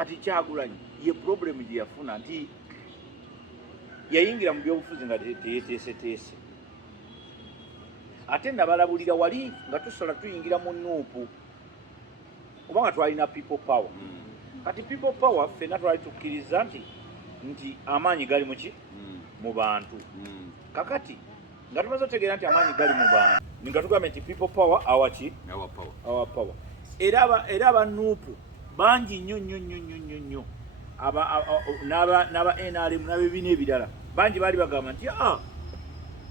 kati Kyagulanyi ye problem gye yafuna nti yayingira mu byobufuzi nga teyeteeseteese ate nabalabulira wali nga tusola tuyingira mu nuupu kubanga twalina people power kati people power ffenna twali tukkiriza nti amaanyi gali muki mu bantu kakati nga tumaze otegeera nti amaanyi gali mu bantu nga tugamba nti people power awaki our power era abanuupu bangi nnyo n'aba NRM n'abebiina ebirala bangi baali bagamba nti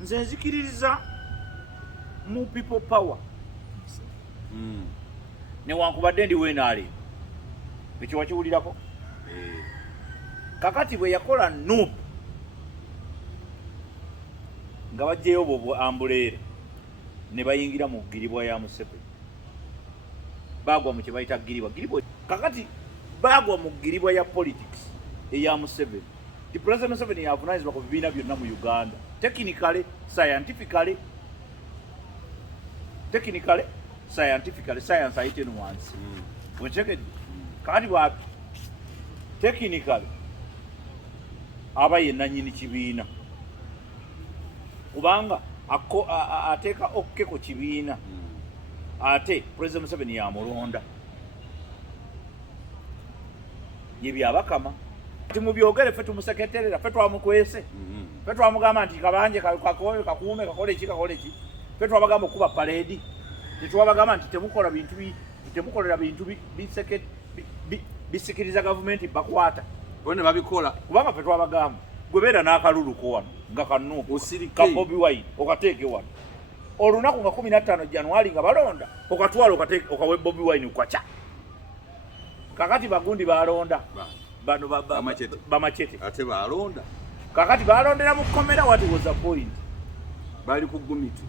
nze nzikiririza mu people power newankubadde ndi NRM ekyo wakiwulirako kakati bwe yakola nuupu nga bajjeyo obwo ambuleere ne bayingira mu giribwa ya Museveni bagwa mu kye bayita giribwa kakati bagwa mu giribwa ya politics eya Museveni the president Museveni yavunaanyizibwa ku bibiina byonna mu Uganda technically scientifically science ayite no wansi wenchekedde kakati bwa technically aba yenna nnyini kibiina kubanga ateeka okke ku kibiina ate president Museveni yamulonda ye byabakama nti mubyogere ffe tumuseketerera ffe twamukwese ffe twamugamba nti kabanje kakuume kakole ki ffe twabagamba okuba paredi tetwabagamba nti temukolera bintu bisikiriza gavumenti bakwata bone babikola kubanga ffe twabagamba gwebeera n'akaluluko wano nga kanuupu ka Bobi Wine okateeke wano olunaku nga 15 Januari nga balonda okatwala okawe Bobi Wine ukwacha kakati bagundi balonda bano bamachete ate balonda kakati balondera mu komera what was the point bali ku gumitu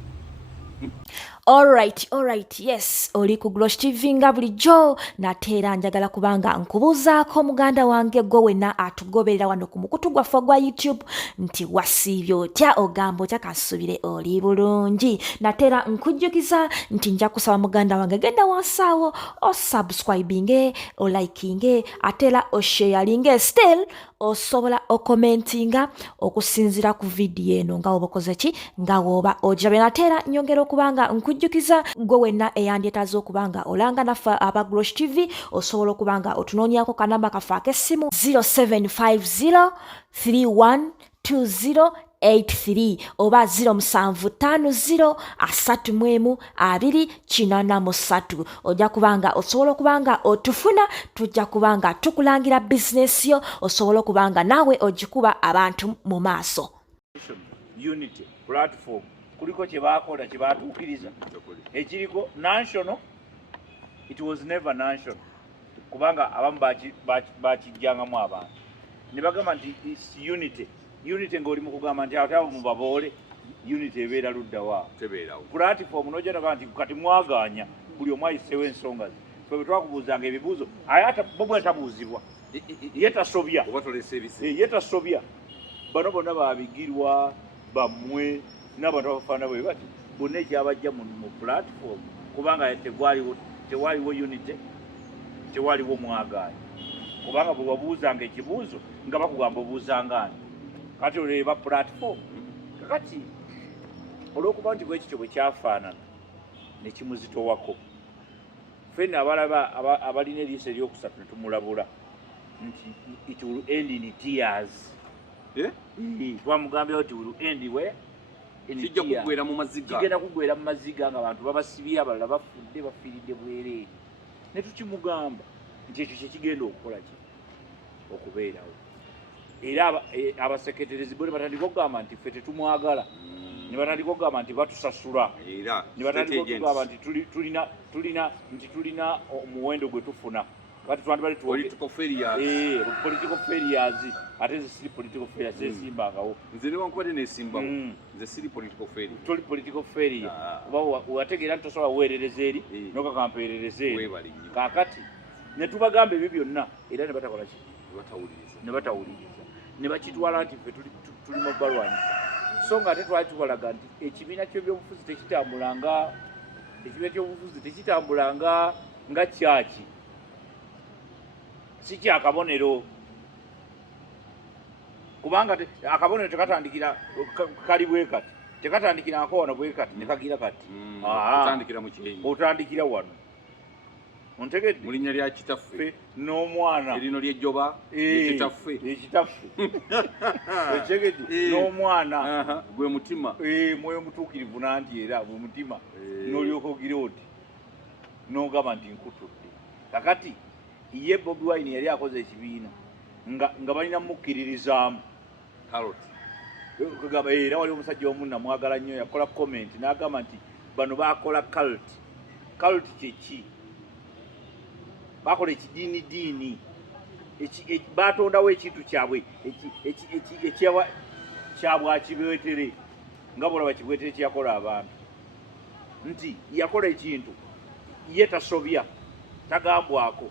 Alright, yes, oli ku Glosh TV nga bulijjo nateera njagala kubanga nkubuzaako muganda wange gwe wenna atugoberera wano ku mukutu gwaffe gwa YouTube nti wasiibye otya ogamba otya kasubire oli bulungi nateera nkujjukiza nti nja kusaba muganda wange genda wansaawo osubscribinge olikinge ateera osharinge still osobola okomentinga okusinzira ku video eno nga woba okoze ki nga woba ojabe nateera nyongera okubanga nkujjukiza gwe wenna eyandyetaza okubanga olanga naffe aba Glosh TV osobola okubanga otunoonyako kanamba kaffe ak'essimu 0750312083 oba 0750312083 ojja kubanga osobola okubanga otufuna tujja kubanga tukulangira bizinesi yo osobola okubanga naawe ogikuba abantu mu maaso unity platform kuliko kye baakola kye baatuukiriza ekiriko national it was never national kubanga abamu bakijjangamu abantu ne bagamba nti unity ng'oli mu kugamba nti ate abo mubaboole unity ebeera ludda wa platform nojja nagamba nti kati mwagaanya buli omu ayiseewo ensonga ze fe bwe twakubuuzanga ebibuuzo aye bobu etabuuzibwa yetasobya bano bonna babigirwa bammwe n'abantu abafaana bwe bati bonna ekyabajja mu platform kubanga tewaliwo unity tewaliwo mwagaanya kubanga bwe wabuuzanga ekibuuzo nga bakugamba obuuzangaani kati oleba platform kakati olw'okuba nti bwekityo bwe kyafaanana ne kimuzitowako ffenna abalaba abalina eriiso eryokusatu ne tumulabula nti it will end in tears twamugambyeho nti will end where kijja kugwera mu maziga kigenda kugwera mu maziga nga abantu babasibye abalala bafudde bafiiridde bwereere ne tukimugamba nti ekyo kyekigenda okukola ki okubeerawo era abaseketerezi bo ne batandika okugamba nti ffe tetumwagala ne batandika okugamba nti batusasula ne batandika okugamba nti tulina omuwendo gwe tufuna kati twandibale political failures ate nze siri political failures esimbangawo nze newankubadde nesimbawo nze siri political failure toli political failure kuba wategeera nti tosobola weerereza eri nokakampeerereza eri kaakati ne tubagamba ebyo byonna era ne batakola ki ne batawuliriza ne bakitwala nti ffe tuli mu balwanyisa so nga ate twali tubalaga nti ekibiina ky'ebyobufuzi tekitambulanga nga kyaki si kyakabonero kubanga akabonero tekatandikira kali bwe kati tekatandikira ako wano bwe kati nekagira kati otandikira mu kyenyi otandikira wano ontegedde mu linnya lya kitaffe n'omwana erino lyejjoba ekitaffe otegedde n'omwana gwe mutima mwoyo mutuukirivu nanti era bwe mutima n'olyoka ogira oti n'ogamba nti nkutudde kakati ye Bobi Wine yali akoze ekibiina nga balina mukkiririzaamu kugamba era wali omusajja omunna mwagala nnyo yakola comment n'agamba nti bano bakola cult kyeki bakola ekidiinidiini batondawo ekintu kyabwe kyabwakibeetere nga bolaba kibwetere kyeyakola abantu nti yakola ekintu ye tasobya tagambwako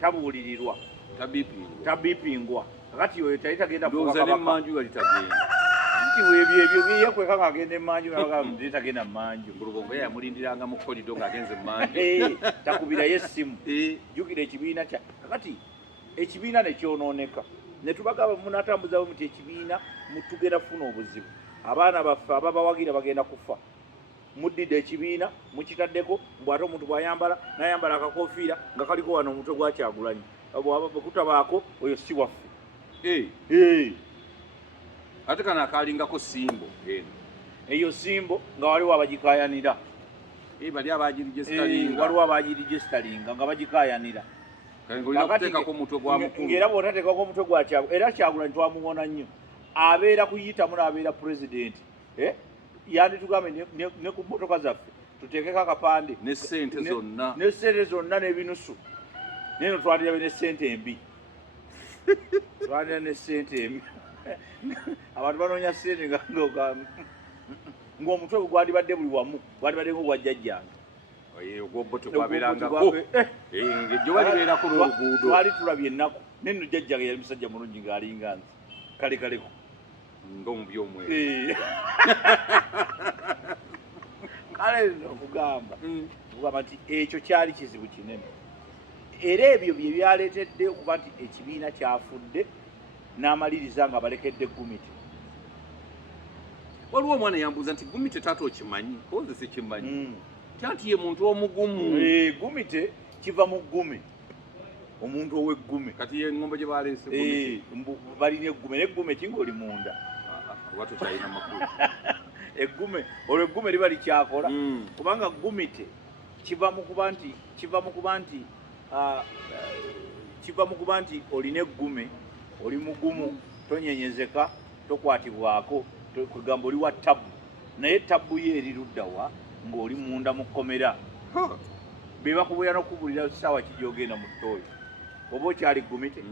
tabuulirirwa tabipingwa kakati oyo tali tagenda emanju gali tagenda nti ebyo yekweka ng'agenda emanju nabagambe tagenda mu manju Bulubongo yamulindiranga mu kolido ng'agenze mu manju takubirayo essimu jjukira ekibiina kya kakati ekibiina ne kyonooneka ne tubagamba munatambuzawo muti ekibiina mutugenda kufuna obuzibu abaana baffe ababawagira bagenda kufa muddidde ekibiina mukitaddeko mbw ate omuntu bw'ayambala n'ayambala akakofiira nga kaliko wano omutwe gwa Kyagulanyi bwekutabaako oyo si waffe ate kana akalingako simbo eyo simbo nga waliwo abagikayanira bali abagirigesitalinga waliwo abagirigesitalinga nga bagikayanira ng'era bw'otateekako omutwe gwa Kyagulanyi era Kyagulanyi twamuwona nnyo abeera kuyitamu n'abeera pulezidenti yanditugambe ne ku mmotoka zaffe tuteekeko akapande ne ssente zonna n'ebinusu neno twandirabe ne ssente embi twandira ne ssente embi abantu banoonya ssente ng'omutwe bwe gwandibadde buli wamu gwandibadde ng'ogwa jjajjange ogwobbo tekwabeerangako ng'ejjoba libeerako n'oluguudo twali tulabye ennaku neno jjajjange yali musajja mulungi ng'alinga nze kalekaleko ng'omubi omwe kale okugamba nti ekyo kyali kizibu kinene era ebyo bye byaleetedde okuba nti ekibiina kyafudde n'amaliriza nga balekedde Gumite. Waliwo omwana yambuuza nti Gumite taata okimanyi koze sikimanyi tanti ye muntu omugumu Gumite kiva mu ggume omuntu ow'eggume kati ye ngombe gye baleese balina eggume n'eggume kingaoli munda watu kyalina makulu eggume olwo eggume liba likyakola kubanga Gumite kiva mu kuba nti olina eggume oli mugumu tonyenyezeka tokwatibwako kugamba oli wa tabu naye tabu ye eri luddawa ng'oli munda mu kkomera be bakubuya n'okubulira ssaawa kijogenda mu ttooyi oba okyali Gumite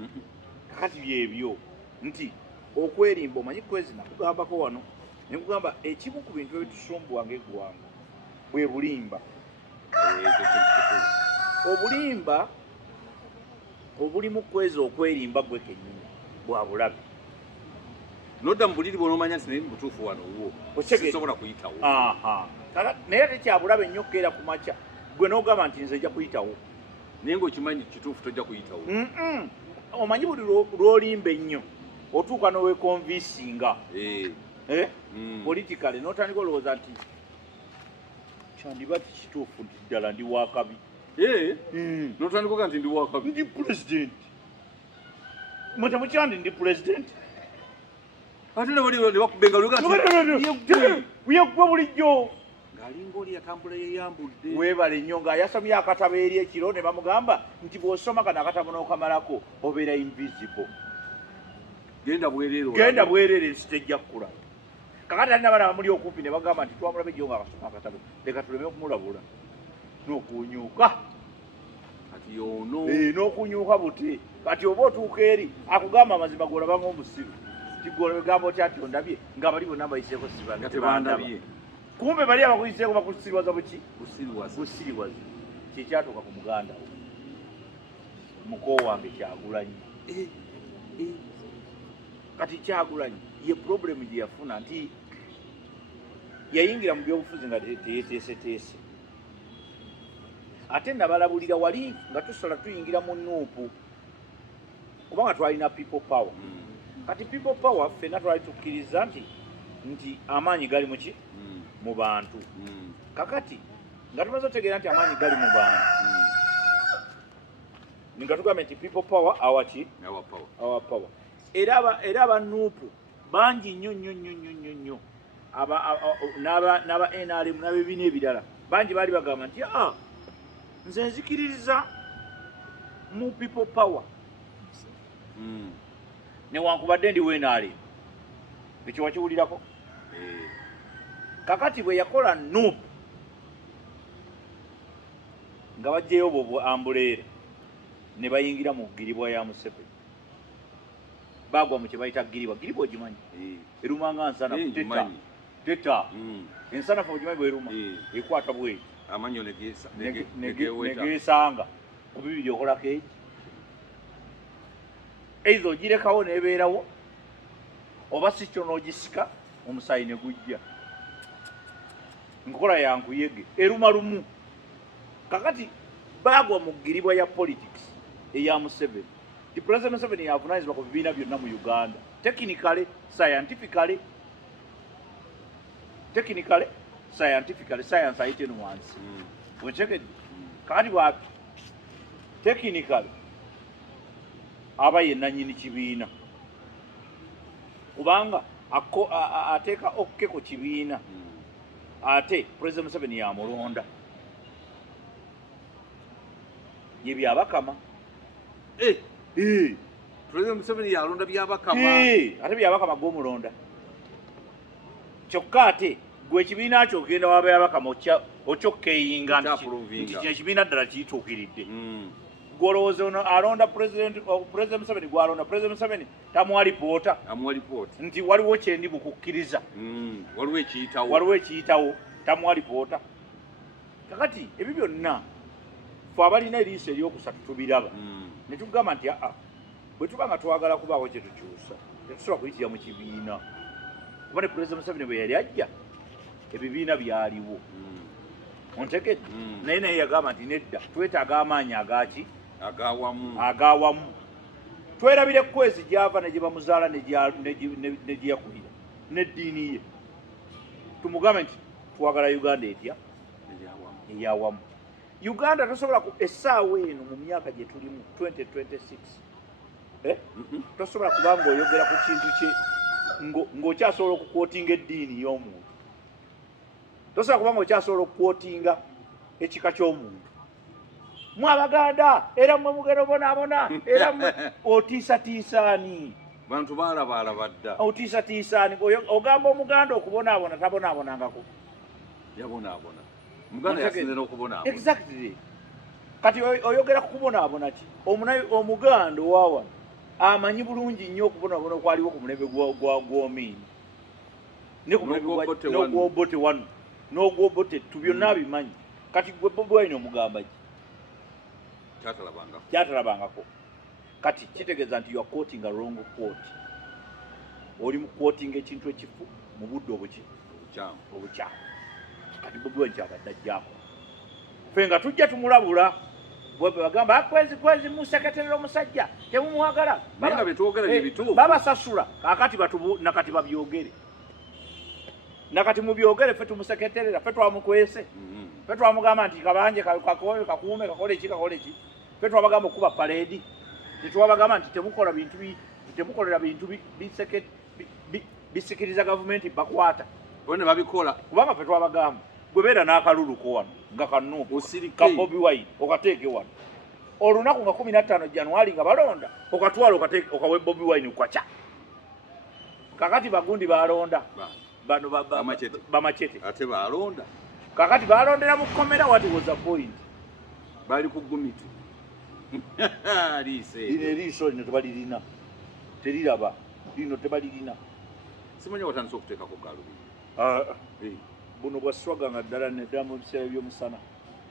kakati byebyo nti okwerimba omanyi kwezi nakugambako wano nekugamba ekimu ku bintu ebitusumbuwa ng'eggwanga bwe bulimba obulimba obulimu kwezi okwerimba gwe kennyini bwa bulabe nodda mu buliri bw'onomanya nti naye mubutuufu wano wo sisobola kuyitawo naye ate kyabulabe nnyo okkeera ku makya gwe n'ogamba nti nze nja kuyitawo naye ng'okimanyi kituufu tojja kuyitawo omanyi buli lw'olimba ennyo otuuka n'owekonvisinga politikale n'otandika olowooza nti kyandiba tikituufu nti ddala ndi wakabi n'otandika nti ndi wakabi ndi pulezidenti mwe temukyandi ndi pulezidenti ate nebakubenga yeggwe bulijjo ng'alinga oli yatambula yeyambudde weebale nnyo ng'ayasamye akatabo eri ekiro ne bamugamba nti bw'osoma kano akatabo n'okamalako obeera invisible genda bwereere ensi tejja kukula kakati alina abaana bamuli okumpi ne bagamba nti twamulabe jjo ng'akasoma akatabo leka tuleme okumulabula n'okunyuuka kati yono n'okunyuuka buti kati oba otuuka eri akugamba amazima g'olaba ng'omusiru tigolgamba otya ati ondabye nga bali bonna bayiseeko nga tebandabye kumbe bali abakuyiseeko bakusiriwaza buki busiriwaza kyekyatuuka ku muganda we muko wange Kyagulanyi kati Kyagulanyi ye problemu gye yafuna nti yayingira mu byobufuzi nga teyeteeseteese ate nabalabulira wali nga tusala tuyingira mu nuupu kubanga twalina people power kati people power ffenna twali tukkiriza nti amaanyi gali muki mu bantu kakati nga tumaze otegeera nti amaanyi gali mu bantu nga tugamba nti people power awaki our power era abanuupu bangi nnyo n'aba NRM n'abebiina ebirala bangi baali bagamba nti nze nzikiririza mu people power newankubadde ndi NRM ekyo wakiwulirako kakati bwe yakola nuupu nga bajjeyo bwo ambuleera ne bayingira mu giribwa ya Museveni bagwa mu kye bayita giribwa ogimanyi erumanga nsana teta ensanafu ogimanyi bweruma ekwata bweti amanyo negesanga ku bibiri okolako eki eizo ogirekawo nebeerawo oba si kyo n'ogisika omusaayi ne gujja nkola yankuyege eruma lumu kakati bagwa mu giribwa ya politics eya Museveni the president Museveni yavunaanyizibwa ku bibiina byonna mu Uganda technically scientifically science ayite no wansi wechekedde kakati bwa technically aba yenna nnyini kibiina kubanga ateeka okke ku kibiina ate president Museveni yamulonda ye byabakama president Museveni yalonda byabakama ate byabakama g'omulonda kyokka ate gwe ekibiina kyo ogenda waba yabakama okyokkeeyinga nti kino ekibiina ddala kiyituukiridde gwolowooza ono alonda president Museveni gwalonda president Museveni tamuwa lipoota nti waliwo kyendi bukukkiriza waliwo ekiyitawo tamuwa lipoota kakati ebyo byonna fe abalina eriiso eryokusatu tubiraba ne tugamba nti bwe tuba nga twagala kubaawo kye tukyusa tetusobola kuyitira mu kibiina kuba ne president Museveni bwe yali ajja ebibiina byaliwo ontekedde naye yagamba nti nedda twetaaga amaanyi agawamu twerabire kwezi gyava ne gye bamuzaala ne gye yakubira n'eddiini ye tumugambe nti twagala Uganda etya eyawamu Uganda tosobola essaawa eno mu myaka gye tulimu 2026 tosobola kubanga oyogera ku kintu kye ng'okyasobola okukwotinga eddiini y'omuntu tosobola kubanga okyasobola okukwotinga ekika ky'omuntu mwe Abaganda era mwe mugero bonaabona era mwe otiisatiisaani bantu baalabaalaba dda otiisatiisaani ogamba Omuganda okubonaabona tabonaabonangako yabonaabona Muganda yasinze n'okubonaabona exactly kati oyogera ku kubonaabona ki Omuganda owaawa amanyi bulungi nnyo okubonaabona okwaliwo ku mulembe gw'Omiini ne ku mulembe n'ogw'Obote wano n'ogw'Obote byonna abimanyi kati gwe Bobi Wine omugamba ki kyatalabangako kati kitegeeza nti you are quoting a wrong quote oli mu quoting ekintu ekifu mu budde obukyamu kati Bobi Wine kyabadde ajjaako ffe nga tujja tumulabula bwe bagamba kwezi museketerera omusajja temumuwagala nga betwogera byebituufu babasasula nakati babyogere nakati mubyogere ffe tumuseketerera ffe twamukwese ffe twamugamba nti kabanje kakuume kakole ki ffe twabagamba okuba paleedi tetwabagamba nti temukolera bintu bisikiriza gavumenti bakwata bone babikola kubanga ffe twabagamba gwe beera n'akaluluko wano nga kanuupu ka Bobi Wine okateeke wano olunaku nga 15 Januari nga balonda okatwala okawe Bobi Wine kwaca kakati bagundi balonda bano bamachete ate balonda kakati balondera mu komera what was the point bali ku gumiti liiso lino tebalirina teriraba lino tebalirina simanya watandise okuteekako galubi buno bwaswaga nga ddala neddala mu biseera by'omusana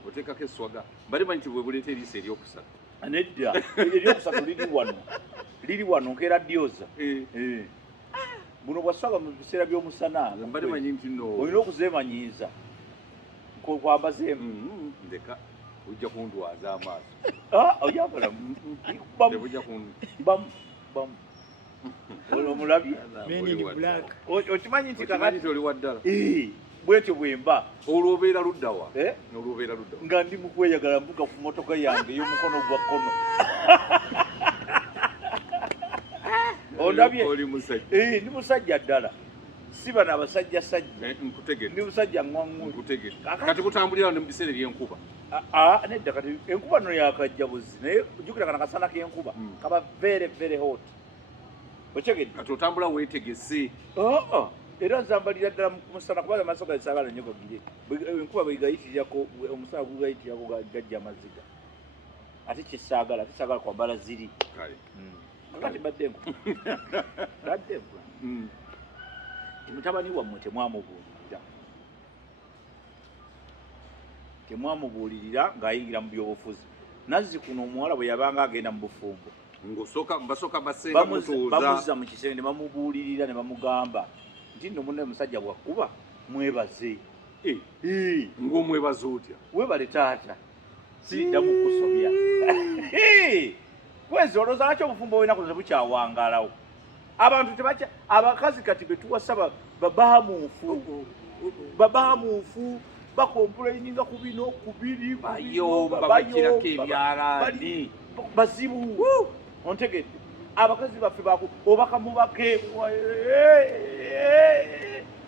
oteekako eswaga bali manyi nti bwe buleeta eriiso eryokusatu nedda eryokusatu liri wano nkeera ddyoza buno bwaswaga mu biseera by'omusana bali manyi nti no olina okuzeemanyiiza kwambazeemu ndeka ojja kundwaza amaaso oyambala tebujja omulabye okimanyi nti kakati oli waddala bwetyo bwemba olwobeera luddawa olwobeera luddawa nga ndi mukweyagala mbuga ku motoka yange ey'omukono gwa kkono ondabye oli musajja ndi musajja ddala si bano abasajja sajja nkutegedde ndi musajja ŋwaŋŋuli nkutegedde kati kutambulira mu biseera by'enkuba nedda kati enkuba no yakajja buzi naye jjukira kana kasana k'enkuba kaba very very hot okyegedde kati otambula weetegese era nzambalira ddala musana kuba amaaso gali saagala nnyo gagire enkuba bwegayitirako omusana gugayitirako gajja amaziga ate kyesaagala tisaagala kwambala ziri kakati badde enkuba mutabani wammwe temwamubuulirira ng'ayingira mu byobufuzi nazzi kuno omuwala bwe yabanga agenda mu bufumbo basooka basenga mutuuza bamuzza mu kisenge ne bamubuulirira ne bamugamba nti nno munne musajja bwakkuba mwebaze ng'omwebaza otya webale taata siddamu kusobya kwezi olowooza lwaki obufumbo bw'enaku tebukyawangalawo abantu tebakya abakazi kati betuwasa babaamuufu bakompuleininga ku bino ku biri bayomba bakirako ebyalaani bazibu ontegedde abakazi baffe obaka mubake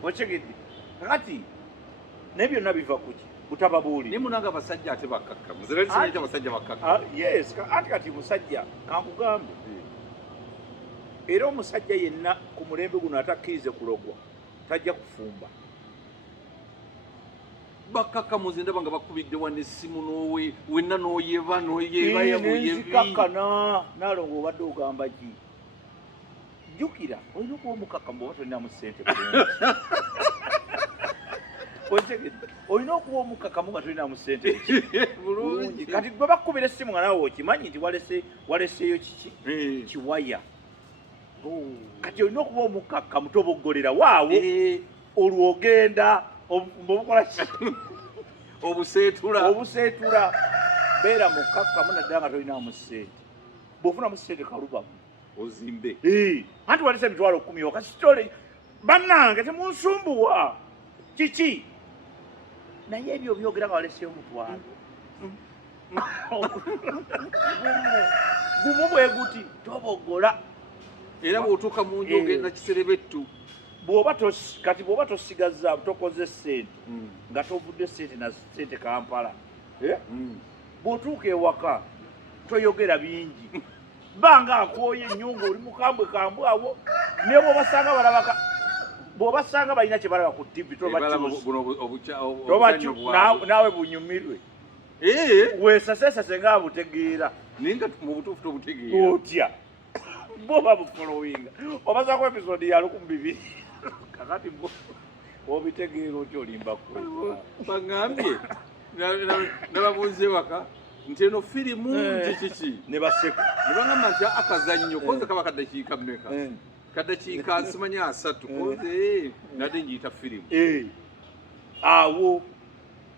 otegedde kakati naye byonna biva kuki butababuuli naye munanga abasajja ate bakkakkamu ziralisinete abasajja bakkakkamu yes anti kati musajja kankugambe era omusajja yenna ku mulembe guno atakkirize kulogwa tajja kufumba bakkakkamuzi ndaba nga bakubidde wano essimu wenna noyebayabuyebi naalongo obadde ogamba ki jjukira olina okuba omukakkamu oba tolinamu ssente olina okuba omukakkamu nga tolinamu ssente bulungi kati gwe bakkubira essimu nga naawe okimanyi nti waleseeyo kiki kiwaya kati olina okuba omukakkamu toboggolera waawo olwo ogenda obukola ki obuseetula beera mukakkamu naddala nga tolinamu ssente bw'ofunamu ssente kalubamu ozimbe anti walese emitwalo 10 okasitole bannange temunsumbuwa kiki naye ebyo byogera nga waleseyo omutwalo gumu bwe guti tobogola era bw'otuuka mu nju ogenda kiserebettu kati bw'oba tosigaza tokoze ssente nga tovudde ssente na ssente Kampala bw'otuuka ewaka toyogera bingi banga akwoye ennyo ng'oli mukambwe awo naye bw'obasanga balina kye balaba ku tv naawe bunyumirwe weesasesase nga butegeera naye nga mu butuufu tobutegeera otya bwoba bufolowinga obazaako episode ya 200 kakati obitegeera otya olimba baŋŋambye nababuuze waka nti eno firimu nti kiki ne baseka ne baŋŋamba nti akazannyo koze kaba kaddakiika mmeka kaddakiika simanyi 3 koze nadde ngiyita firimu awo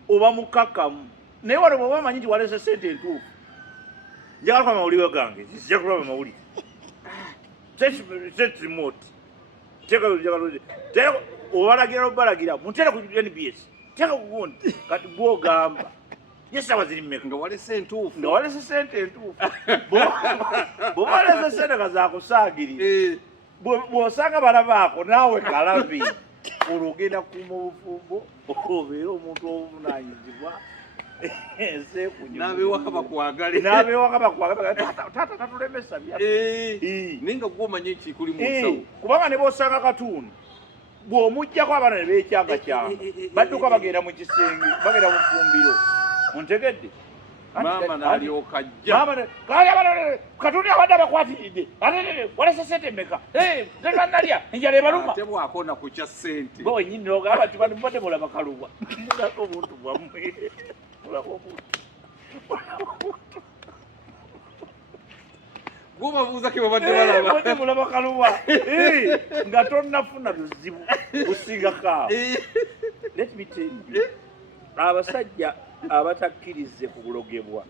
oba mukakkamu naye wano bwoba amanyi nti walese ssente entuufu njagala kuba amawulire gange zijja kulaba amawulire remote obalagira obalagira mutere ku NBS teka kugundi kati gwogamba yesawa ziri mmeka nga walese entuufu ssente entuufu bw'oba walese ssente nga zakusaagiri bw'osanga balabaako naawe kalabi olwo ogenda kuuma obufumbo obeera omuntu obuvunaanyizibwa n'abewaka bakwagale taata tatulemesa naye nga gwomanye ekikuli mu nsawo kubanga ne b'osanga katundu bw'omuggyako abaana ne beekyanga badduka bagenda mu kisenge bagenda mu fumbiro ontegedde maama n'alyoka ajja katundu abadde abakwatiridde walese ssente mmeka tekanalya enjala ebaluma ate bwakona ku kya ssente bo wenyini nogamba ti bano mbadde mulaba kaluba mulako obuntu bwammwe gwobabuuza ke babadde balaba mulaba kaluba nga tonnafuna buzibu busigakaawo let me tell you abasajja abatakkirize kulogebwa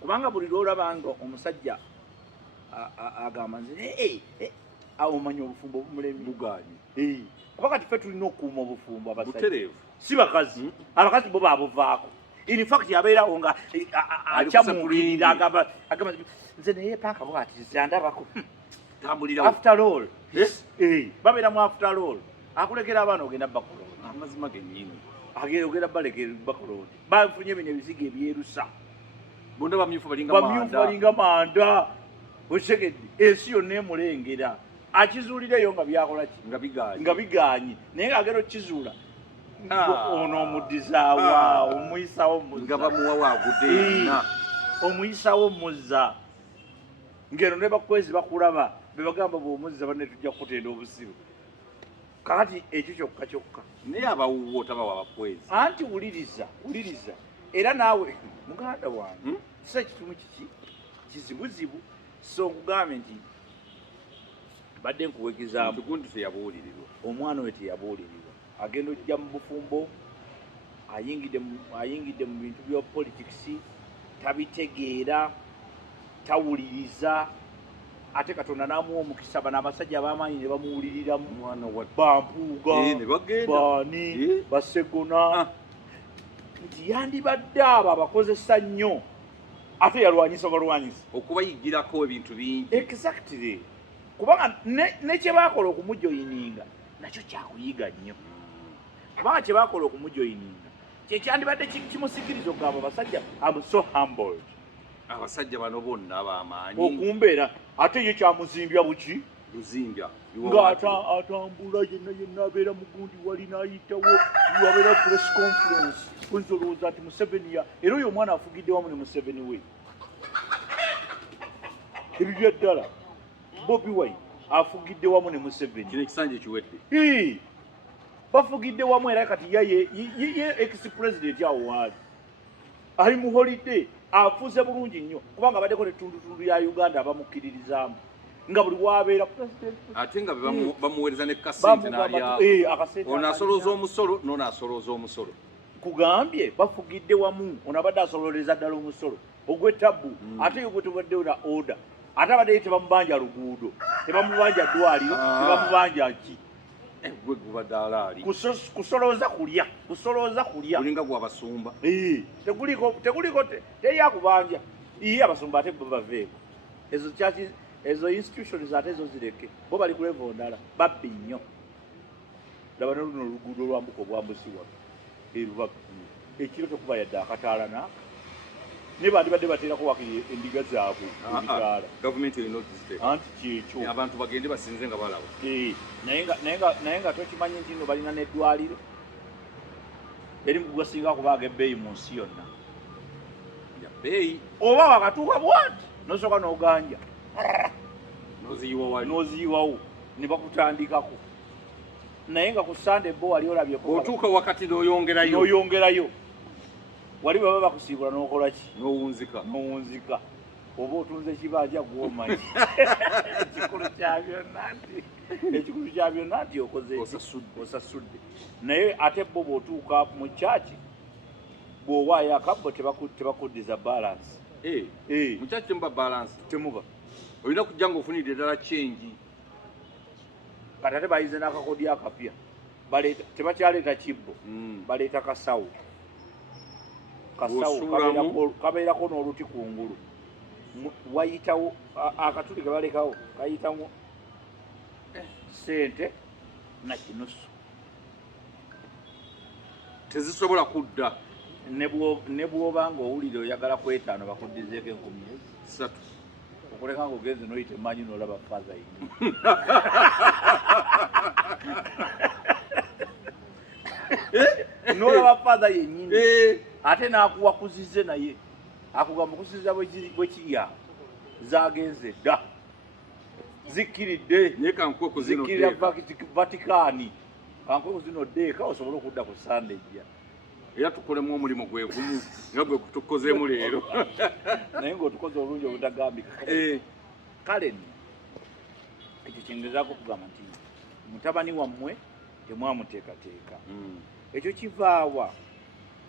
kubanga buli lwolabanga omusajja agamba nze awomanya obufumbo obumulemi buganye kuba kati ffe tulina okuuma obufumbo abasajja butereevu si bakazi abakazi bo babuvaako in fact yabeerawo nga akyamukirira agamba nze naye paaka bwati zandabako tambulirawo after all babeera mu after all akulekera abaana ogenda bakulooni amazima gennyini ogenda balekera bakulooni bafunye bino ebizigo ebyerusa bonna bamyufu balinga manda okitegedde ensi yonna emulengera akizuulireyo nga byakola ki nga biganye naye ng'agenda okukizuula ono omuddizaawa omuyisawo nga bamuwa waagudde omuyisawo muzza ngeno ne bakwezi bakulaba bebagamba bw'omuzza banne tujja kukutenda obusiru kakati ekyo kyokka kyokka naye abawuwa otabawa abakwezi anti wuliriza era naawe muganda wange kisa ekitumu kiki kizibuzibu so nkugambe nti badde nkuwekizaamu gundi teyabuulirirwa omwana we teyabuulirirwa agenda ojja mu bufumbo ayingidde mu bintu bya politics tabitegeera tawuliriza ate Katonda n'amuwa omukisa bano abasajja ab'amaanyi ne bamuwuliriramu bampuuga baani basegona nti yandibadde abo abakozesa nnyo ate yalwanyisa balwanyisa okubayigirako ebintu bingi exactly kubanga ne kye baakola okumujoyininga nakyo kyakuyiga nnyo kubanga kye baakola okumujoyininga kyekyandibadde kimusikiriza okugamba abasajja am so humbled abasajja bano bonna ab'amaanyi okumbeera ate ye kyamuzimbya buki luzimbya ng'atambula yenna abeera mugundi wali n'ayitawo wabeera press conference oyinza olowooza nti Museveni era oyo omwana afugidde wamu ne Museveni we ebyo bya ddala Bobi Wine afugidde wamu ne Museveni kino ekisanja ekiwedde bafugidde wamu era kati ye ex-president awo waali ali mu holiday afuze bulungi nnyo kubanga abaddeko netundutundu ya Uganda abamukkiririzaamu nga buli wabeera ate nga bamuweereza ne kasente ono asolooza omusolo n'ono asolooza omusolo kugambye bafugidde wamu ono abadde asololeza ddala omusolo ogw'ettabu ate yo gwe tubaddewo na order ate abaddeyo tebamubanja luguudo tebamubanja ddwaliro tebamubanja ki gwe gubadde alaali kusolooza kulya gulinga gwabasumba teguliko teyakubanja iye abasumba ate bo baveeko ezo institutions ate ezo zireke bo bali ku level ndala babbi nnyo laba n'oluno oluguudo olwambuka obwambusibwa erubaga ekiro tekuba yadde akataala naaka ne bandibadde bateerako wakiri endiga zaabwe ebitaala gavumenti erina okiziteeka anti kyekyo abantu bagende basinze nga balaba naye nga tokimanyi nti nno balina n'eddwaliro eri mukugwasinga kubaaga ebbeeyi mu nsi yonna beeyi oba wakatuuka bwati nosooka n'oganja noziyiwawo ne bakutandikako naye nga ku Sunday bo wali olabye otuuka wakati n'oyongerayo wali baba bakusiibula n'okola ki n'owunzika oba otunze ekibanja gwomanyi ekikulu kya byonna nti okoze osasudde naye ate bo bw'otuuka mu kyaki bw'owaayo akabbo tebakuddiza balance mu kyaki temuba balance temuba olina kujja ng'ofunidde ddala kyengi kati ate bayize n'akakodi akapya tebakyaleeta kibbo baleeta kasawo kabeerako n'oluti kungulu wayitawo akatuli kebalekawo kayitamu sente na kinusu tezisobola kudda ne bw'oba ng'owulire oyagala kwetaano bakuddizeeko 3 okuleka ng'ogenze n'oyita emanyi n'olaba faaza yini n'olaba faaza yennyini ate n'akuwakuzize naye akugamba okusiza bwe kirya zagenze dda zikkiridde naye kankweko zino zikkirira Vatikaani kankweko zino ddeeka osobole okudda ku Sunday ejja era tukolemu omulimu gwe gumu nga gwe tukozeemu leero naye ng'otukoze obulungi obutagambika kale nno ekyo kyengezaako okugamba nti mutabani wammwe temwamuteekateeka ekyo kivaawa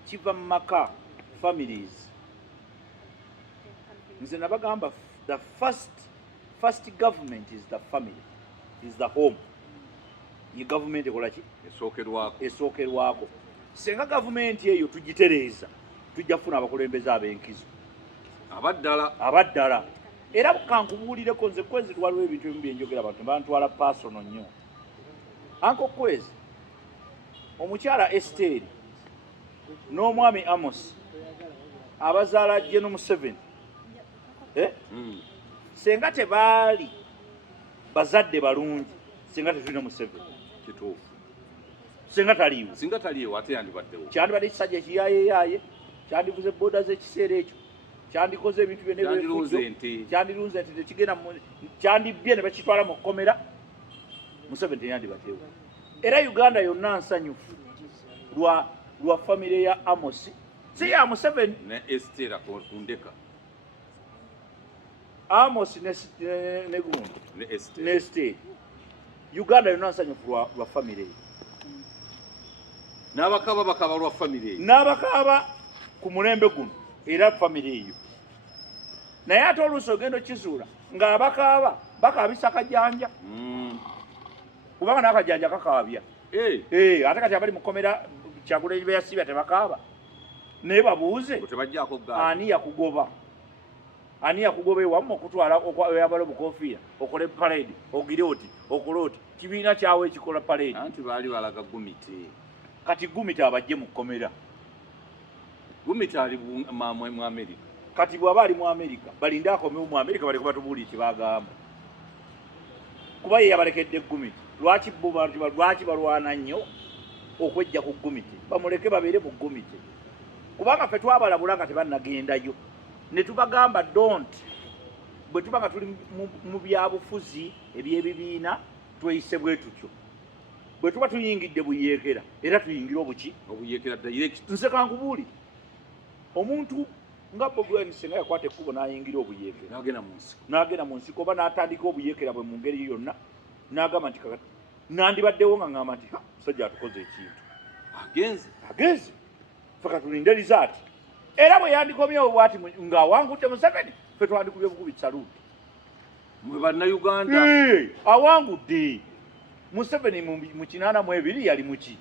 kiva mu maka families. Nze nabagamba the first government is the family, is the home. Ye government ekola ki? Esookerwako. Senga gavumenti eyo tugitereeza tujja kufuna abakulembeze ab'enkizo abaddala. Era kankubuulireko nze Kwezi waliwo ebintu ebimu bye njogera abantu bantwala personal nnyo. Uncle Kwezi, omukyala Esteri n'omwami Amos abazaala General Museveni, senga tebaali bazadde balungi, senga tetulina Museveni. Kituufu. Singa taliiwo ate yandibaddewo. Kyandibadde ekisajja ekiyaayeeyaaye, kyandivuze booda z'ekiseera ekyo, kyandikoze ebintu byonna kyandirunze ente tekigenda, kyandibbye ne bakitwala mu kkomera. Museveni teyandibaddewo. Era Uganda yonna nsanyufu lwa famire ya Amos, si ya Museveni. Ne Esther Kundeka. Amos ne Esther. Uganda yonna nsanyufu lwa famire eyo. N'abakaba lwa famire eyo. N'abakaba ku mulembe guno era famire eyo. Naye ate oluusi ogenda okizuula ng'abakaaba bakaabisa akajanja. Kubanga n'akajanja kakaabya. Ate kati abali mu kkomera Kyagulanyi be yasibya tebakaaba. Naye babuuze ani yakugoba? Ani yakugoba ewamu okutwala oyambala obukofiira okole parade ogire oti okole oti kibiina kyawe ekikola parade? Anti baali balaga Gumite. Kati Gumite abajje mu kkomera. Gumite ali mu Amerika. Kati bw'aba ali mu Amerika balinde akomewo mu Amerika baleke batubuulire kye bagamba. Kuba ye yabalekedde Gumite. Lwaki balwana nnyo okwejja ku Gumite? Bamuleke babeere mu Gumite. Kubanga ffe twabalabula nga tebannagendayo. Ne tubagamba don't. Bwe tuba nga tuli mu byabufuzi eby'ebibiina tweyise bwe tutyo. Bwe tuba tuyingidde buyeekera era tuyingira obuyeekera direct. Nze kankubuuli omuntu nga Bobi Wine senga yakwata ekkubo n'ayingira obuyeekera n'agenda mu nsiko oba n'atandika obuyeekera bwe mu ngeri yonna n'agamba nti kakati nandibaddewo nga ngamba nti musajja atukoze ekintu agenze ffe katulinde rizaati. Era bwe yandikomyewo bw'ati ng'awangudde Museveni ffe twandikubye bukubi saluuti. Mwe bannayuganda awangudde Museveni mu 82 yali muki?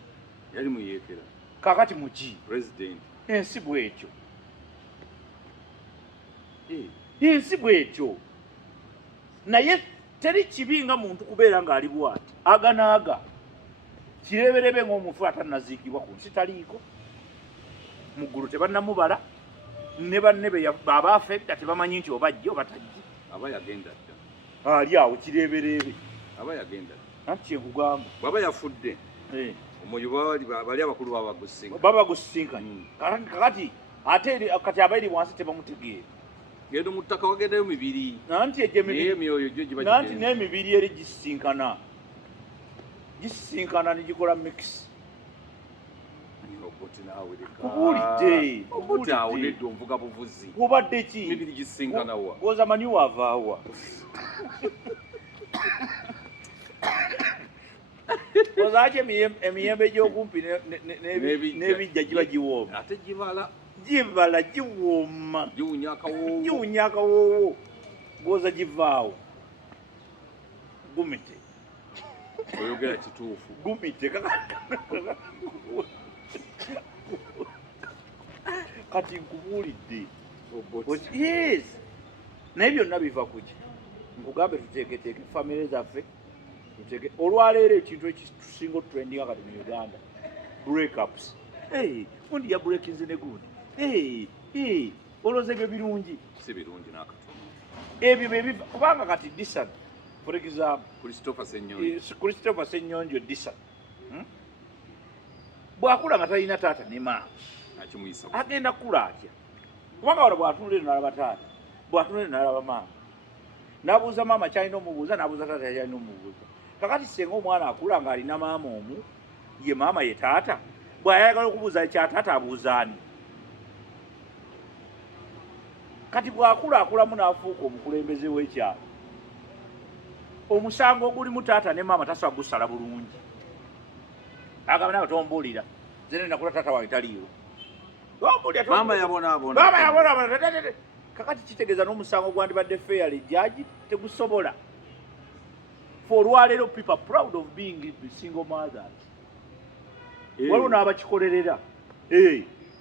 Yali muyeekera. Kakati muki? President. Ensi bw'etyo. Ensi bw'etyo. Naye teri kibi nga muntu kubeera ng'ali bw'ati aganaaga kireberebe ng'omufu atannaziikibwa ku nsi taliiko. Mu ggulu tebannamubala ne banne abaafa edda tebamanyi nti obajje oba tajje. Aba yagenda dda. Ali awo kireberebe. Aba yagenda dda. Anti kyekugamba bw'aba yafudde omwoyo bali abakulu babagusinkanye. Kakati ate kati abairi bwansi tebamutegeera. Genda mu ttaka wagendayo mibiri. Nanti emyoyo gyo giba gigenda. Nanti n'emibiri eri gisisinkana negikola mix. Kubuulidde ovuga buvuzi kubadde ki? Mibiri gisisinkana wa gwoza manyi wavaawa. Ozaki emiyembe gy'okumpi n'ebijja giba giwooma. Ate gibala giwooma giwunya akawoowo gwoza givaawo. Gumite oyogera kituufu. Gumite kati nkubuulidde. Yes. Naye byonna biva ku ki? Nkugambe tuteeketeeke famire zaffe olwaleero ekintu ekitusinga otutrendinga kati mu Uganda breakups. Gundi ya breakinze ne gundi. Olowooza ebyo birungi? Si birungi n'akatono. Ebyo bebiva kubanga kati Disan for example Christopher Ssenyonjo Disan bw'akula nga talina taata ne maama agenda kula atya? Kubanga wano bw'atunulire n'alaba taata, bw'atunulire n'alaba maama, n'abuuza maama kyalina omubuuza, n'abuuza taata kyalina omubuuza. Kakati senga omwana akula ng'alina maama omu, ye maama ye taata, bw'ayagala okubuuza kya taata abuuza ani? Kati bw'akula akulamu n'afuuka omukulembeze w'ekyalo, omusango ogulimu taata ne maama tasobola gusala bulungi. Agamba nawe tombuulira, nze nakula taata wange taliiwo. Mama yabona kakati kitegeeza n'omusango gwandibadde fairly judge tegusobola. For olwaleero people are proud of being single mothers. Waliwo n'abakikolerera.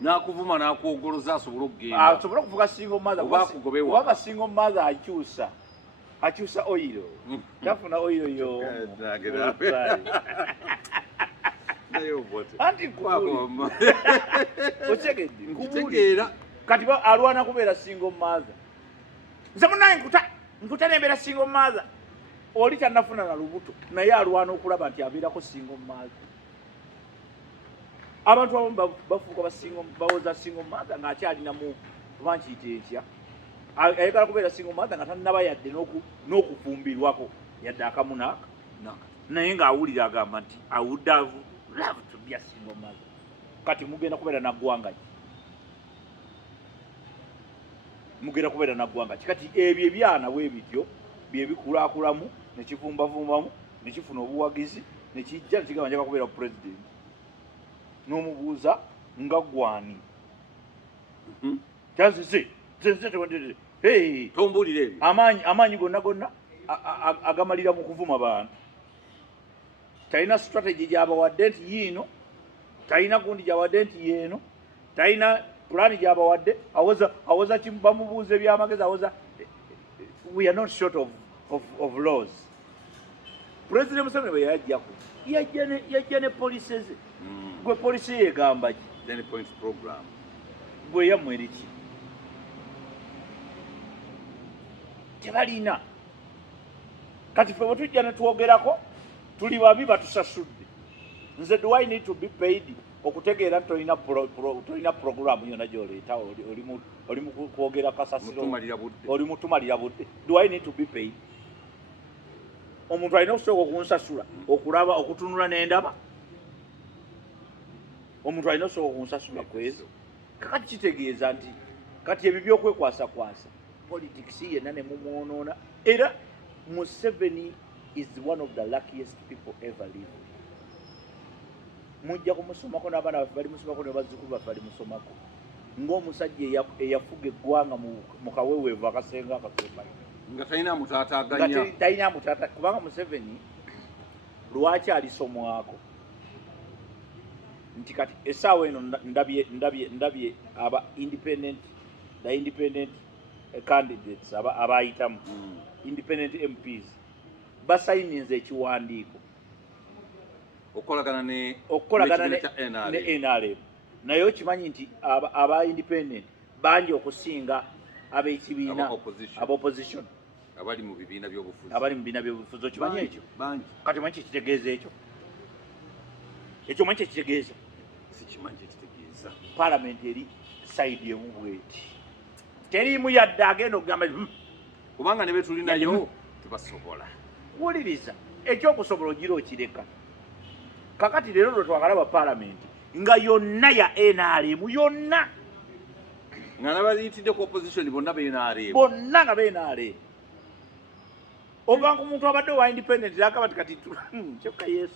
N'akuvuma n'akwogoloza asobole okugenda. Asobola okuvuga single mother. Kubanga single mother akyusa oil. Tafuna oil yo. Anti kubuli. Otegedde. Kutegeera. Kati alwana kubeera single mother. Nze munaye nkuta nembeera single mother. Oli tannafuna na lubuto naye alwana okulaba nti abeerako single mother. Abantu abamu bafuuka bawoza single mother ng'akyalinamu kuba nkiyita etya. Ayagala kubeera single mother nga tannaba yadde n'okufumbirwako yadde akamu n'aka. Naye ng'awulira agamba nti I would have loved to be a single mother. Kati mugenda kubeera na ggwanga ki? Mugenda kubeera na ggwanga ki? Kati ebyo ebyana bwe bityo bye bikulaakulamu ne kivumbavumbamu ne kifuna obuwagizi ne kijja ne kigamba njagala kubeera president. N'omubuuza nga gwani. Kyanzize tombulira ebyo amaanyi gonna agamalira mu kuvuma bantu. Talina strategy gy'abawadde nti yiino, talina gundi gy'awadde nti yeeno, talina plan gy'abawadde. Awoza bamubuuza ebyamagezi awoza. We are not short of laws. President Museveni bwe yajjako yajja ne police ze. Gwe police yegamba ki? 10 points program. Gwe yammwe ki? Tebalina. Kati ffe bwe tujja ne twogerako tuli babi batusasudde. Nze do I need to be paid okutegeera nti tolina programu yonna gy'oleeta oli mu kwogera kasasiro oli mutumalira budde. Do I need to be paid? Omuntu alina okusooka okunsasula okulaba okutunula n'endaba. Omuntu alina okusooka okunsasula kwezo. Kakati kitegeeza nti kati ebyo by'okwekwasakwasa politics yenna ne mumwonoona. Era Museveni is one of the luckiest people ever living. Mujja kumusomako n'abaana baffe bali musomako ne bazzukulu baffe bali musomako ng'omusajja eyafuga eggwanga mu kaweweevu akasenga akasembayo nga talina mutaataaganya. Talina mutaata kubanga Museveni lwaki alisomwako nti kati essaawa eno ndabye aba independent candidates abayitamu independent MPs basayininze ekiwandiiko okukolagana ne NRM. Naye okimanyi nti aba independent bangi okusinga ab'ekibiina aba opposition abali mu bibiina by'obufuzi. Okimanyi ekyo? Bangi. Kati omanyi kyekitegeeza ekyo? Ekyo omanyi kyekitegeeza? Sikimanyi kyekitegeeza. Parliament eri side emu bweti. Teriimu yadde agenda okugamba kubanga ne betulinayo tebasobola. Wuliriza ekyokusobola ogira okireka. Kakati leero lwe twakalaba Parliament nga yonna ya NRM yonna nga nabayitidde ku opposition bonna be-NRM bonna nga be-NRM. Ovanga omuntu abadde wa independent agamba ti kati kyokka Yesu.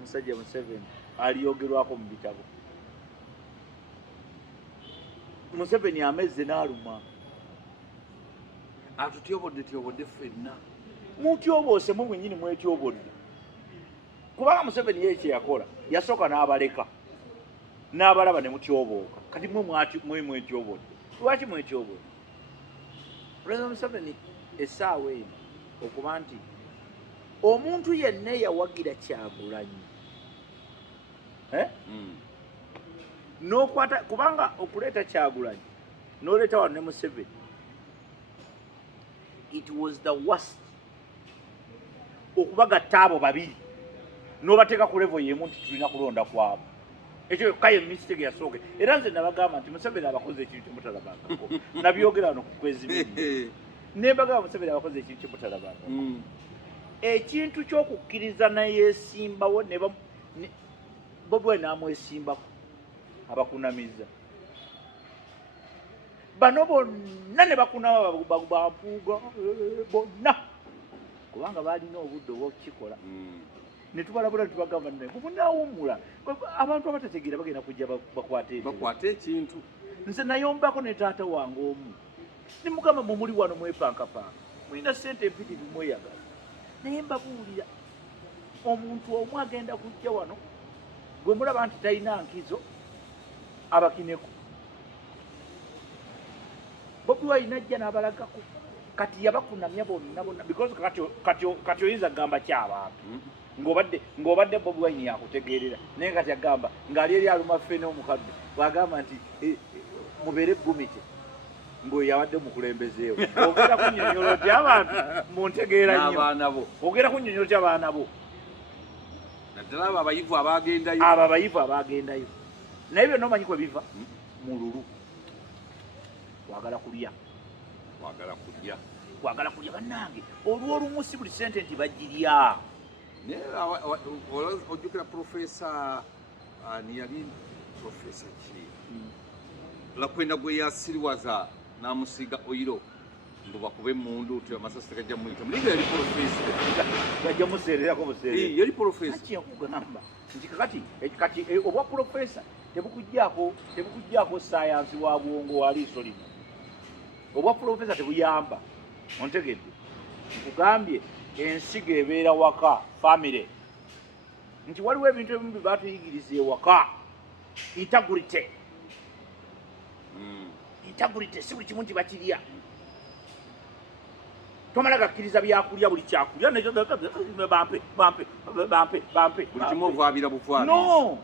Musajja Museveni aliyogerwako mu bitabo. Museveni amezze n'aluma. Atutyobodde ffenna. Mutyoboose mu bwennyini mwetyobodde. Kubanga Museveni ye kye yakola yasooka n'abaleka n'abalaba ne mutyobooka. Kati mwe mwetyobodde. Lwaki mwetyobodde? President Museveni essaawa eno okuba nti omuntu yenna yawagira Kyagulanyi n'okwata kubanga okuleeta Kyagulanyi n'oleeta wano ne Museveni, it was the worst. Okubagatta abo babiri n'obateeka ku level y'emu nti tulina kulonda kwabo. Ekyo kaye mistake yasooke. Era nze nabagamba nti Museveni abakoze ekintu kyemutalabangako. Nabyogera wano ku kwezi bibiri. Ne mbagamba Museveni abakoze ekintu kyemutalabangako. Ekintu ky'okukkiriza nayeesimbawo ne Bobi Wine n'amwesimbako abakunamiza. Bano bonna ne bakunama bampuuga bonna kubanga balina obudde obw'okukikola. ne tubalabula tubagamba naye munaawumula abantu abatategeera bagenda kujja bakwate ekintu. Nze nayombako ne taata wange omu ne mugamba mumuli wano mwepankapanka mulina ssente empitirivu mweyagala naye mbabuulira omuntu omu agenda kujja wano gwe mulaba nti talina nkizo abakineko Bobi Wine najja n'abalagako kati yabakunamya bonna because kati oyinza kugamba ky'abantu ng'obadde Bobi Wine yakutegeerera naye kati agamba ng'ali eri aluma ffene omukadde bw'agamba nti mubeere gumite ng'oyo yabadde mukulembezeewo ogenda kunnyonnyola oti abantu muntegeera nnyo ogenda kunnyonnyola oti abaana bo naddala abo abayivu abaagendayo abaagendayo naye byonna omanyi kwe biva mululu kwagala kulya bannange olw'olumu si buli sente nti bagirya naye ojjukira profesa niyali profesa ki lakwenda gwe yasiriwaza n'amusiiga oyiro mbu bakube emundu ti amasasi tegajja muyita mulinga yali profesa gajja museererako buseere yali profesa kyenkugamba nti kati obwa profesa tebukuggyako sayansi wa bwongo wa liiso lino obwa profesa tebuyamba ontegedde nkugambye ensigo ebeera waka famire nti waliwo ebintu ebimu bye batuyigiriza ewaka integrity si buli kimu nti bakirya tomala gakkiriza byakulya buli kyakulya bampe buli kimu ovaabira buvaabi no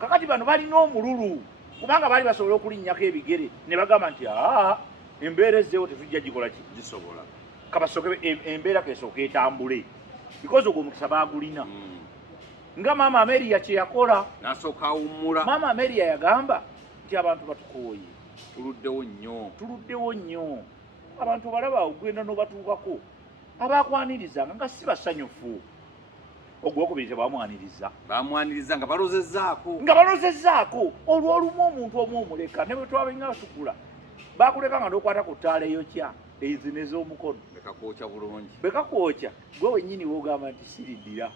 kakati bano balina omululu kubanga baali basobola okulinnyako ebigere ne bagamba nti embeera ezzeewo tetujja gikola ki gisobola kabasoke embeera kesooka etambule because ogwo omukisa baagulina nga maama Ameriya kye yakola n'asooka awummula. maama Ameriya yagamba nti abantu batukooye tuluddewo nnyo abantu balaba ogenda n'obatuukako abaakwaniriza nga si basanyufu ogwokubiri bamwaniriza nga balozezzaako olw'olumu omuntu omu omuleka ne bwe twabenga batukula bakuleka nga n'okwata ku ttaala eyokya ezo n'ez'omukono bekakwokya bulungi bekakwokya gwe wennyini woogamba nti siriddira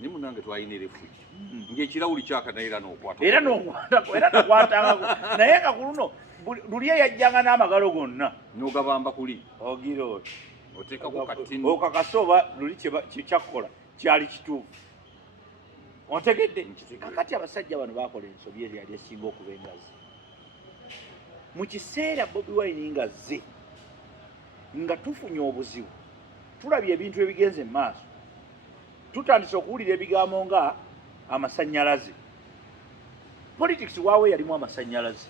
ni munange twalina erefugi ng'ekirawuli kyaka era nakwatangako naye nga ku luno luli eyajjanga n'amagalo gonna n'ogabamba kuli ogira oti oteekako katini okakasa oba luli kyakkola kyali kituufu ontegedde kakati abasajja bano bakola ensobi eri yali esinga okuba engazi mu kiseera Bobi Wine ngazze nga tufunye obuzibu tulabye ebintu ebigenze mu maaso tutandise okuwulira ebigambo nga amasannyalaze politics waawe yalimu amasannyalaze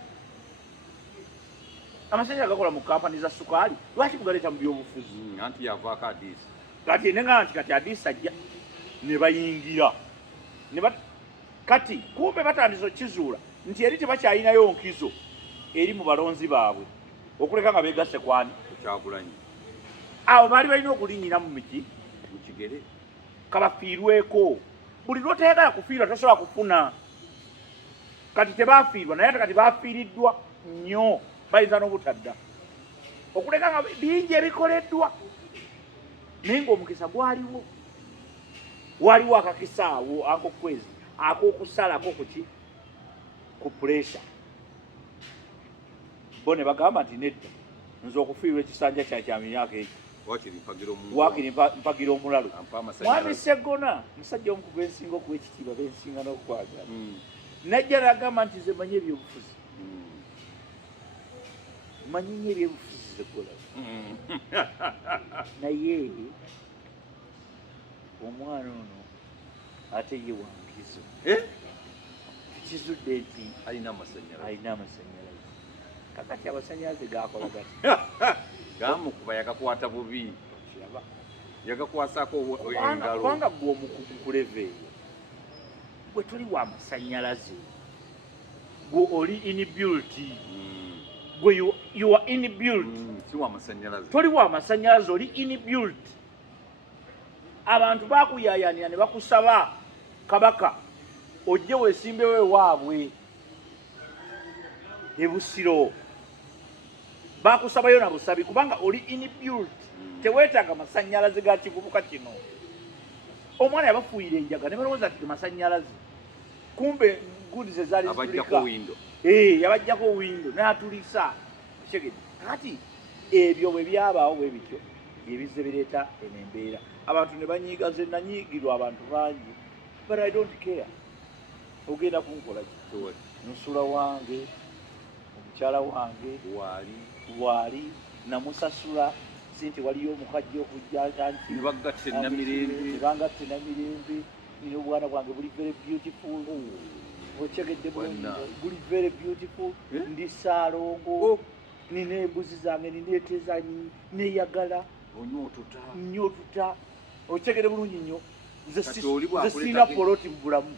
gakola mu kampani za sukaali lwaki mugaleeta mu byobufuzi anti yavaako adiisi kati nenga nti kati adiisi ajja ne bayingira kati kumbe batandise okizuula nti eri tebakyalinayo nkizo eri mu balonzi baabwe okuleka nga beegasse kwani Kyagulanyi awo baali balina okulinnyira mu kigere kabafiirweko buli lwotayagala kufiirwa tosobola kufuna kati tebaafiirwa naye ate kati baafiiriddwa nnyo bayinza n'obutadda okuleka nga bingi ebikoleddwa naye ng'omukisa waliwo akakisaawo akokwezi ak'okusalako ku puresha bo ne bagamba nti nedda nze okufiirwa ekisanja kya myaka egyo wakiri mpagira omulalu mwami Sseggona musajja omu ku bensinga okuwa ekitiibwa bensinga n'okukwagala najja n'agamba nti nze manyi ebyobufuzi manyi nnyo ebyobufuzi Sseggona naye omwana ono ate ye wankizo tukizudde nti alina amasannyalaze kakati amasannyalaze gakola gati gamukuba yagakwata bubi yagakwasako engalo kubanga gwe omukugu kuleva eyo bwe tuli wa amasannyalaze gwe oli inbuilt gwe you are inbuilt si wa amasannyalaze toli wa amasannyalaze oli inbuilt abantu bakuyayanira ne bakusaba kabaka ojje weesimbewo ewaabwe ebusiro bakusabayo na busabi kubanga oli inbuilt teweetaaga amasannyalaze ga kivubuka kino omwana yabafuuyira enjaga ne balowooza nti masannyalaze kumbe gundi ze zaali yabajjako windo n'atulisa kitegedde kati ebyo bwe byabaawo bwe bityo byebizze bireeta eno embeera abantu ne banyiiga ze nanyiigirwa abantu bangi but I don't care ogenda kunkola nusula wange omukyala wange waali namusasula sente waliyo omukajja okujja nti nebangatte namirembe nina obwana bwange buli very beautiful okyegedde buli very beautiful ndi Saalongo nina embuzi zange nina ente zange neyagala nnyotuta okyegedde bulungi nnyo nze sirina poloti mu bulamu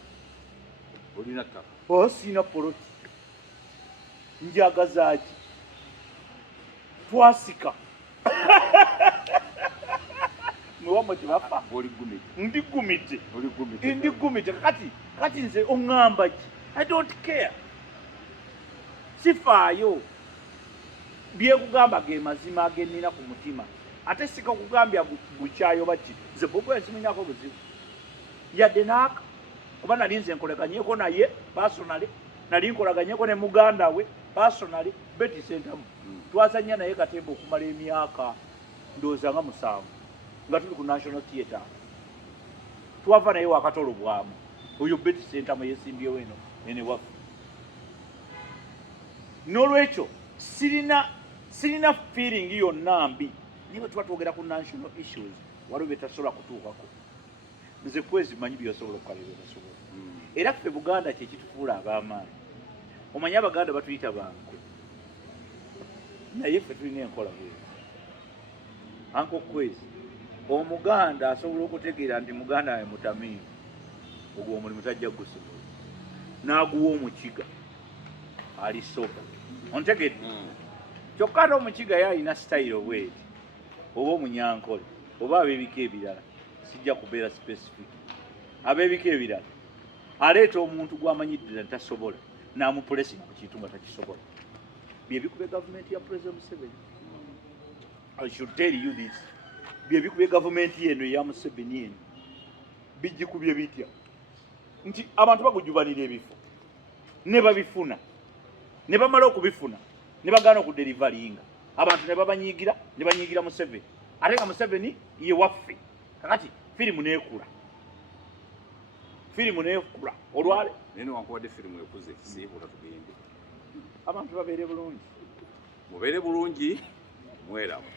sirina poloti njagazaaki twasika mwewamwe tebafa ndigumite kati nze oŋŋamba ki I don't care sifaayo byekugamba ge mazima agennina ku mutima ate sika kugambya bukyayo baki nze bobo nsimunyako buzibu yadde naaka kuba nali nze nkolaganyeko naye personally nali nkolaganyeko ne muganda we personally Betty Sentamu twazanya naye katemba okumala emyaka ndowooza nga 7 nga tuli ku National Theatre twava naye wakatolo bwamu oyo Betty Sentamu yesimbyewo ene waffe n'olwekyo sirina feeling yonna mbi niba tuba twogera ku national issues waliwo betasobola kutuukako nze kwezi manyi byosobola okukalira betasobola era ffe Buganda kyekitufuula ab'amaanyi omanyi Abaganda batuyita banko naye ffe tulina enkola bwezi anko kwezi Omuganda asobola okutegeera nti Muganda aye mutamiivu ogwo omulimu tajja gusobola n'aguwa Omukiga ali soba ontegedde kyokka ate Omukiga ye alina sitayiro bweti oba Omunyankole oba ab'ebika ebirala sijja kubeera specific ab'ebika ebirala aleeta omuntu gw'amanyiddira ntasobola n'amupulesinga ku kintu nga takisobola byebikubye gavumenti ya President Museveni. I should tell you this byebikubye gavumenti yeno ya Museveni eno bijikubye bitya nti abantu bagujubanira ebifo ne babifuna ne bamala okubifuna ne bagaana okuderivalinga abantu ne banyiigira Museveni ate nga Museveni ye waffe kakati firimu neekula olwale nene wankuwadde firimu ekuze siibula tugende abantu babeere bulungi mubeere bulungi mweramu